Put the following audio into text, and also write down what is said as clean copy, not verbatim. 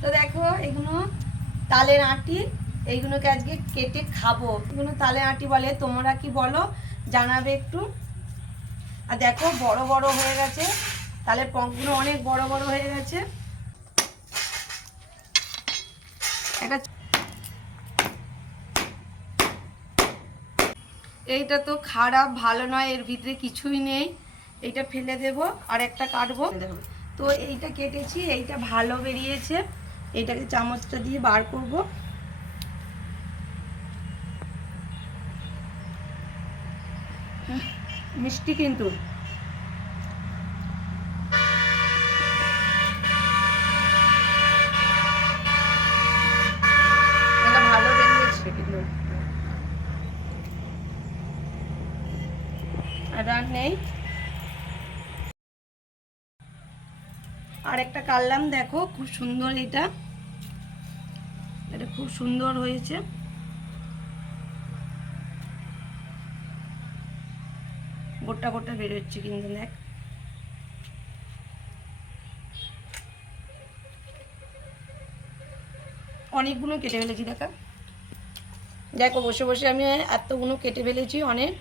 তো দেখো এগুলো তালের আটি, এইগুলোকে আজকে কেটে খাবো। এগুলো তালের আটি বলে, তোমরা কি বলো জানাবে একটু। আর দেখো বড় বড় হয়ে গেছে, তালের পঙ্কগুলো অনেক বড় বড় হয়ে গেছে। একটা এইটা তো খারাপ, ভালো নয়, এর ভিতরে কিছুই নেই, এইটা ফেলে দেব। আর একটা কাটবো, তো এইটা কেটেছি, এইটা ভালো বেরিয়েছে, এইটাকে চামচটা দিয়ে বার করব। মিষ্টি কিন্তু এটা ভালো বেরিয়েছে কিন্তু আর নেই। আর একটা কাটলাম, দেখো খুব সুন্দর, এটা খুব সুন্দর হয়েছে। গোটা গোটা বেরোচ্ছে কিন্তু দেখ। অনেকগুলো কেটে ফেলেছি, দেখো দেখো বসে বসে আমি এতগুলো কেটে ফেলেছি অনেক।